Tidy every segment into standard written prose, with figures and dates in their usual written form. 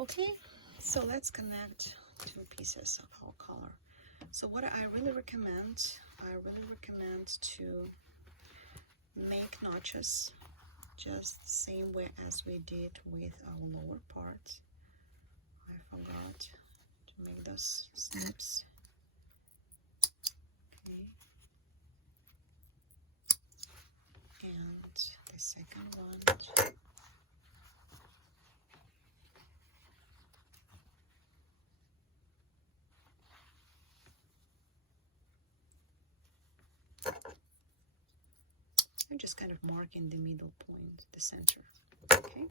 Okay, so let's connect two pieces of our color. So what I really recommend to make notches just the same way as we did with our lower part. I forgot to make those snips. Okay. And the second one. I'm just kind of marking the middle point, the center. Okay.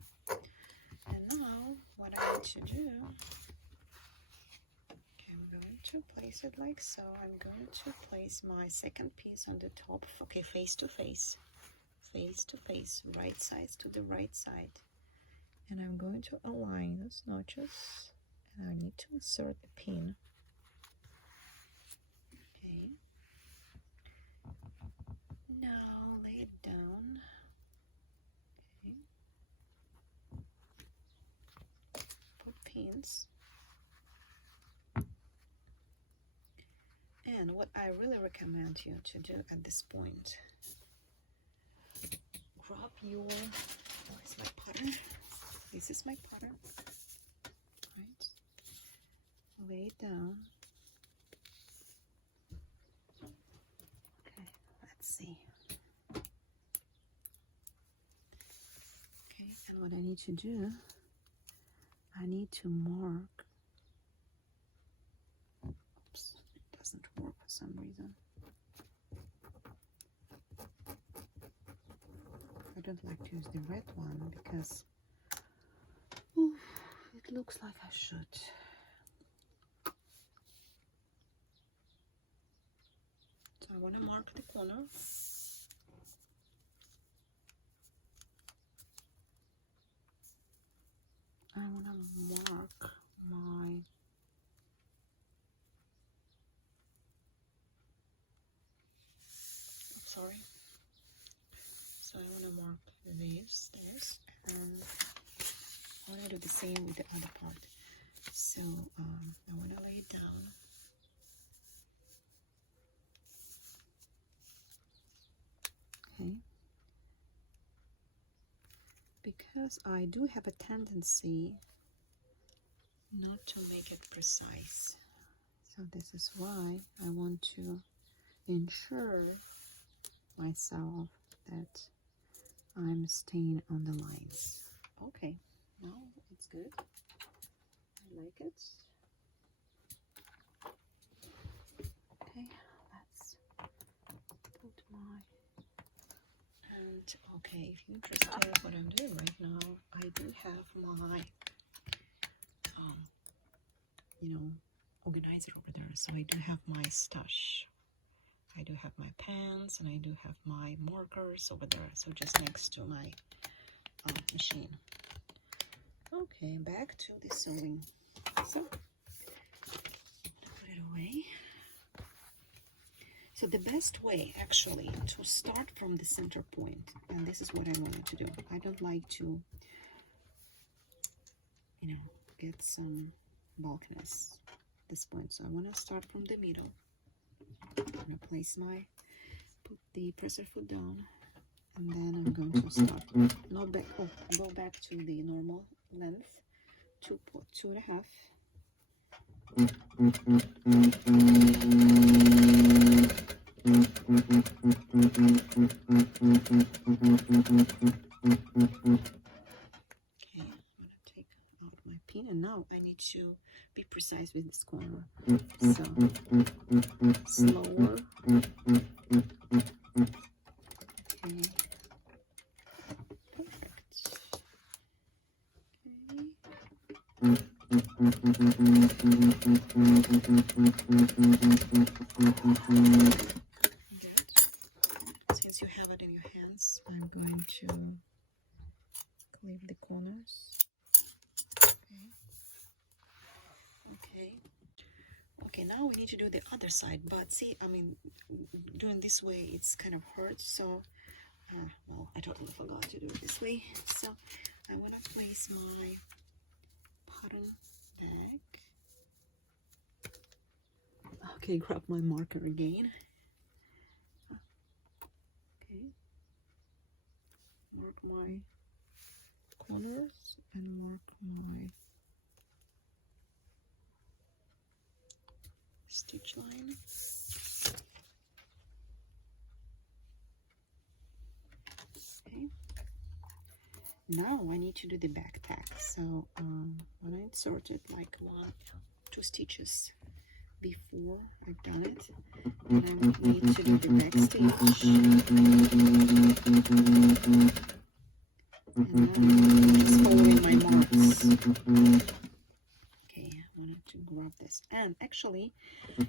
And now what I need to do, okay, I'm going to place it like so. I'm going to place my second piece on the top. Okay, face to face, right sides to the right side. And I'm going to align those notches, and I need to insert a pin. Okay. Now lay it down. Okay. Put pins. And what I really recommend you to do at this point, grab your, where's my putter? This is my putter, right? Lay it down. Okay, let's see. Okay, and what I need to do, I need to mark. Oops, it doesn't work for some reason. I don't like to use the red one because it looks like I should. So I want to mark the corner. I want to mark my sorry. So I want to mark this, and I want to do the same with the other part. So I want to lay it down. Okay. Because I do have a tendency not to make it precise. So this is why I want to ensure myself that I'm staying on the lines. Okay, now it's good. I like it. Okay, let's put my, and okay, if you're interested in what I'm doing right now, I do have my organizer over there. So I do have my stash. I do have my pens, and I do have my markers over there, so just next to my machine. Okay, back to the sewing. So put it away. So the best way actually to start from the center point, and this is what I wanted to do. I don't like to, get some bulkiness at this point. So I want to start from the middle. I'm going to place put the presser foot down, and then I'm going to start, not back, go back to the normal length, 2.5. Okay, I'm going to take out my pin, and now I need to be precise with this corner. So slower. Okay. Perfect. Okay. Good. Since you have it in your hands, I'm going to clip the corners. Okay, now we need to do the other side, but see, I mean, doing this way, it's kind of hard, so, well, I totally forgot to do it this way. So I want to place my cotton bag. Okay, grab my marker again. Okay, mark my corners and mark my stitch line. Okay, now I need to do the back tack. So when I inserted like 2 stitches before I've done it, and I need to do the back stitch, and I'm just following my marks. Okay, I wanted to grab this, and actually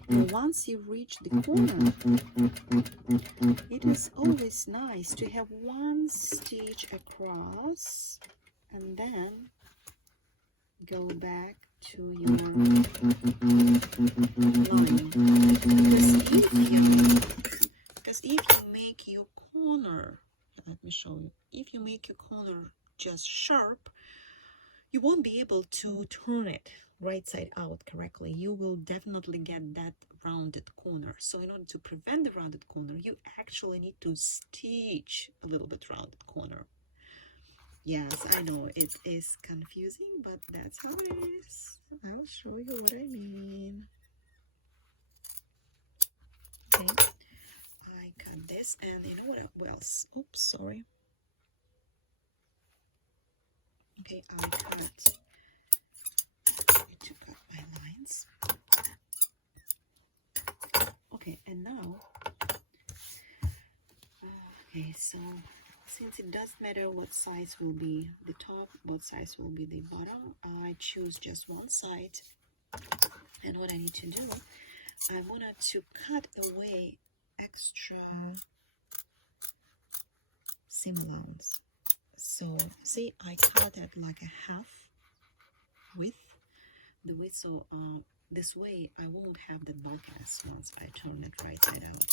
once you reach the corner, it is always nice to have 1 stitch across and then go back to your line. Because if you make your corner, let me show you, if you make your corner just sharp, you won't be able to turn it right side out correctly. You will definitely get that rounded corner. So in order to prevent the rounded corner, you actually need to stitch a little bit rounded corner. Yes, I know it is confusing, but that's how it is. I'll show you what I mean. Okay, I cut this, and you know what else? Oops, sorry. Okay, I need to cut my lines. Okay, and now, okay, so since it doesn't matter what size will be the top, what size will be the bottom, I choose just one side. And what I need to do, I wanted to cut away extra seam allowance. So see, I cut it like a half width, the width, so this way I won't have the bulk as once I turn it right side out.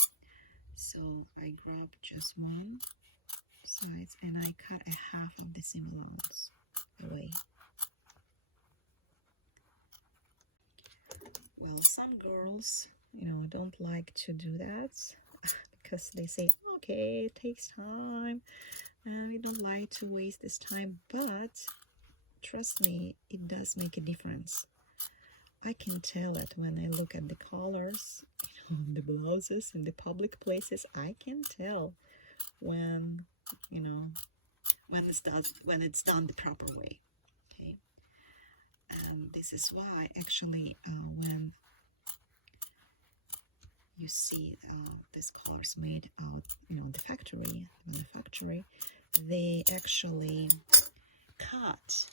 So I grab just one side and I cut a half of the seam allowance away. Well, some girls, you know, don't like to do that because they say, okay, it takes time and we don't like to waste this time, but trust me, it does make a difference. I can tell it when I look at the colors, you know, the blouses in the public places. I can tell when, you know, when it's done the proper way. Okay, and this is why actually when you see these colors made out, you know, the manufactory, they actually cut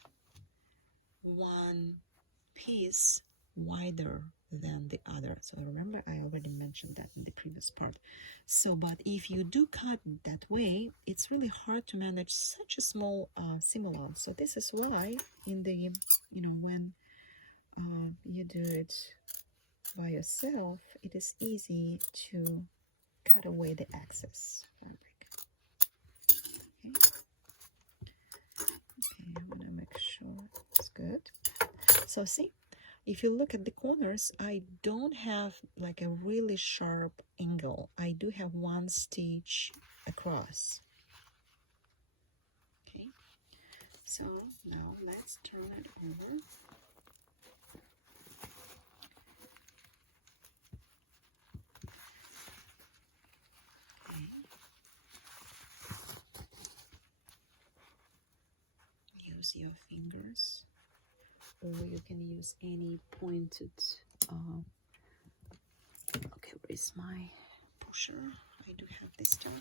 one piece wider than the other. So remember, I already mentioned that in the previous part. So but if you do cut that way, it's really hard to manage such a small seam allowance. So this is why in the, you know, when you do it by yourself, it is easy to cut away the excess fabric. Okay, I want to make sure it's good. So see, if you look at the corners, I don't have like a really sharp angle. I do have 1 stitch across. Okay, so now let's turn it over. Okay. Use your fingers, or you can use any pointed okay, where is my pusher? I do have this stuff.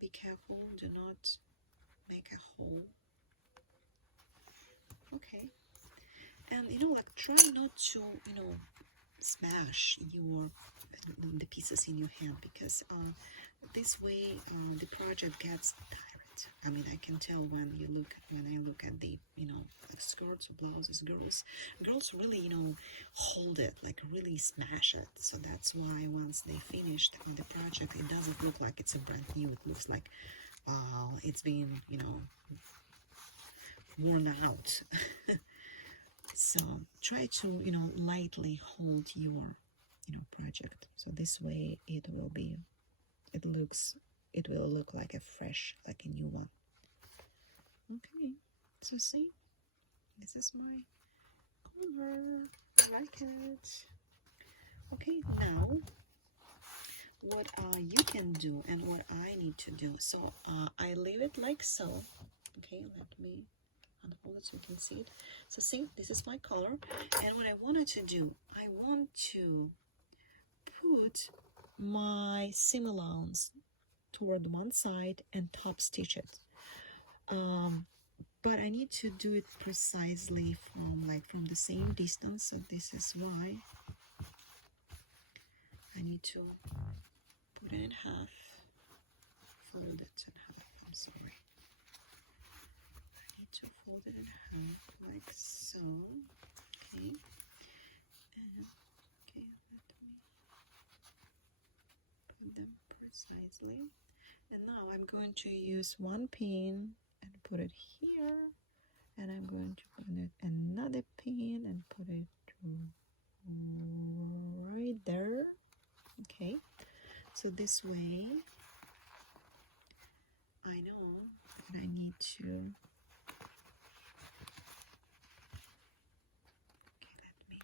Be careful, do not make a hole. Okay, and you know, like, try not to, you know, smash the pieces in your hand, because this way the project gets tired. I mean, I can tell when I look at the, you know, like skirts or blouses, girls really, you know, hold it, like really smash it. So that's why once they finished the project, it doesn't look like it's a brand new. It looks like, wow, it's been, you know, worn out. So try to, you know, lightly hold your, you know, project. So this way it will look like a fresh, like a new one. Okay, so see, this is my cover. I like it. Okay, now what you can do and what I need to do. So I leave it like so. Okay, let me unfold it so you can see it. So see, this is my color, and what I wanted to do, I want to put my seam allowance toward one side and top stitch it. But I need to do it precisely from the same distance, so this is why I need to put it in half, fold it in half, I'm sorry. I need to fold it in half like so, okay, and okay, let me put them precisely. And now I'm going to use one pin and put it here, and I'm going to put it another pin and put it right there. Okay, so this way I know that I need to, okay, let me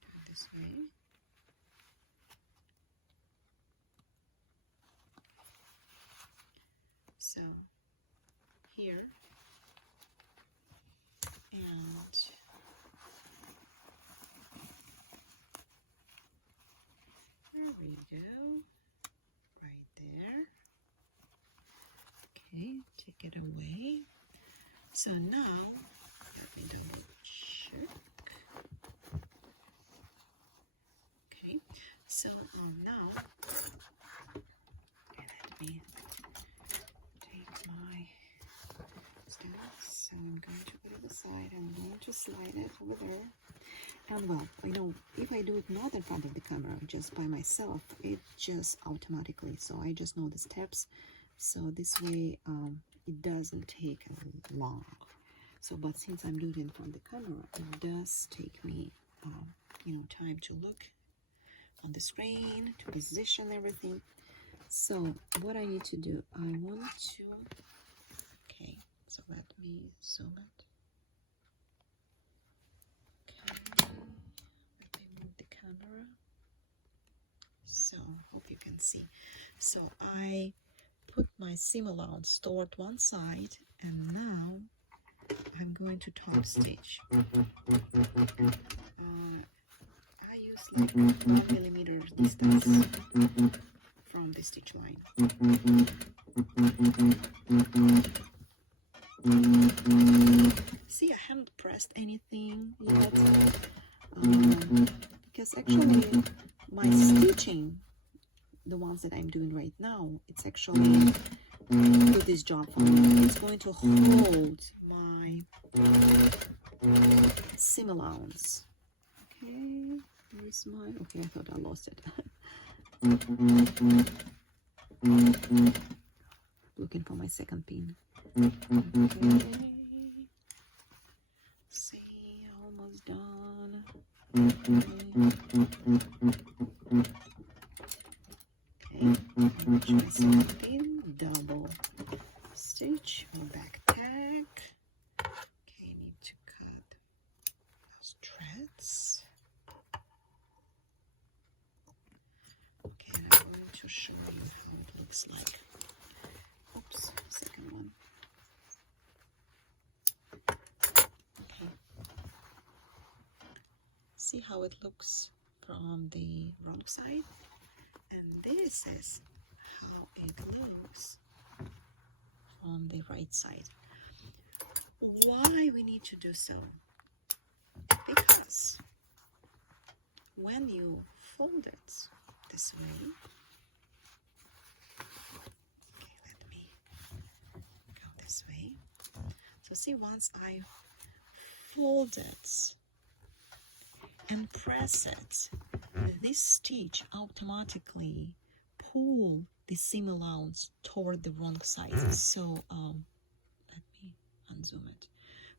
do it this way. So here, and there we go, right there. Okay, take it away. So now, let me double check. Okay, so now, let me take my steps. So I'm going to put it aside. I'm going to slide it over there. And well, you know, if I do it not in front of the camera, just by myself, it just automatically. So I just know the steps. So this way, it doesn't take long. So, but since I'm doing it in front of the camera, it does take me, you know, time to look on the screen, to position everything. So what I need to do, I want to, okay, so let me zoom it. Okay, let me move the camera. So, hope you can see. So I put my seam allowance toward one side, and now I'm going to top stitch. I use like 1 millimeter distance from the stitch line. See, I haven't pressed anything yet, because actually my stitching, the ones that I'm doing right now, it's actually do this job for me. It's going to hold my seam allowance. Okay, where's my, okay, I thought I lost it. Looking for my second pin. Okay. See, almost done. Okay, second pin, double stitch or back tag. Okay, need to cut those threads. Okay, and I'm going to show you how it looks like. Oops, second one. Okay. See how it looks from the wrong side? And this is how it looks on the right side. Why we need to do so? Because when you fold it this way, okay, let me go this way. So see, once I fold it and press it, this stitch automatically pull the seam allowance toward the wrong side. So let me unzoom it.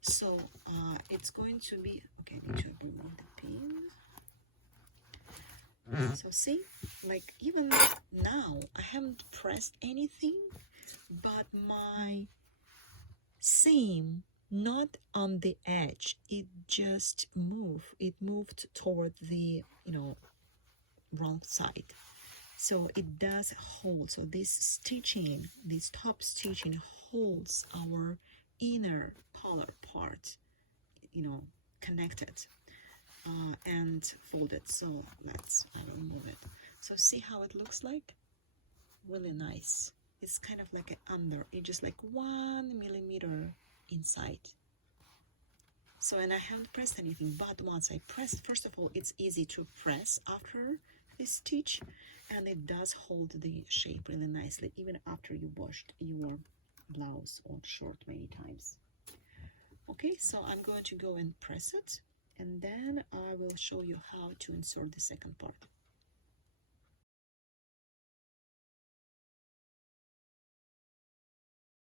So it's going to be, okay, I need to remove the pin. So see, like even now I haven't pressed anything, but my seam not on the edge, it just moved toward the wrong side. So it does hold. So this stitching, this top stitching holds our inner collar part, connected and folded. So I will move it. So see how it looks like? Really nice. It's kind of like it's just like 1 millimeter inside. So, and I haven't pressed anything, but once I press, first of all, it's easy to press after this stitch, and it does hold the shape really nicely, even after you washed your blouse or short many times. Okay, so I'm going to go and press it, and then I will show you how to insert the second part.